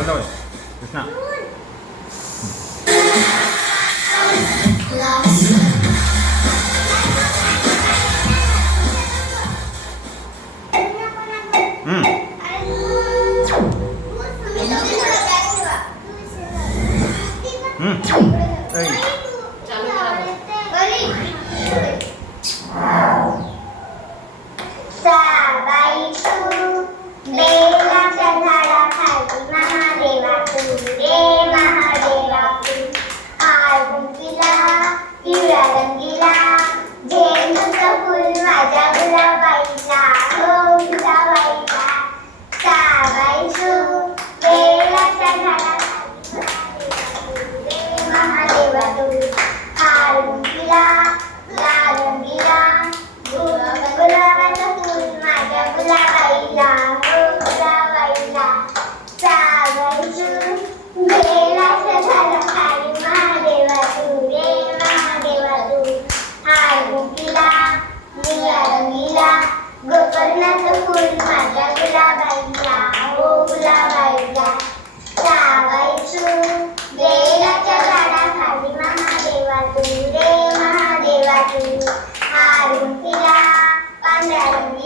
बोल बोल कृष्णा. बेलाच्या झाडाखाली महादेवा तू रे महादेवा तू हार गुंफिला पिवळ्या रंगीला झेंडूचं फूल माझ्या गुलाबाईला हो गुलाबाईला साबाई तू बेलाच्या झाडाखाली महादेवा तू हार गुंफिला लाल रंगीला गुलाबाचं फूल माझ्या गुलाबाईला हो गुलाबाईला साबाई तू बेलाच्या झाडाखाली महादेवा तू रे महादेवा तू हार गुंफिला निळ्या रंगीला गोकर्णाचं फूल माझ्या गुलाबाईला हो गुलाबाईला साबाई तू बेलाच्या झाडाखाली महादेवा तू रे महादेवा तू हार गुंफिला पांढऱ्या रंगीला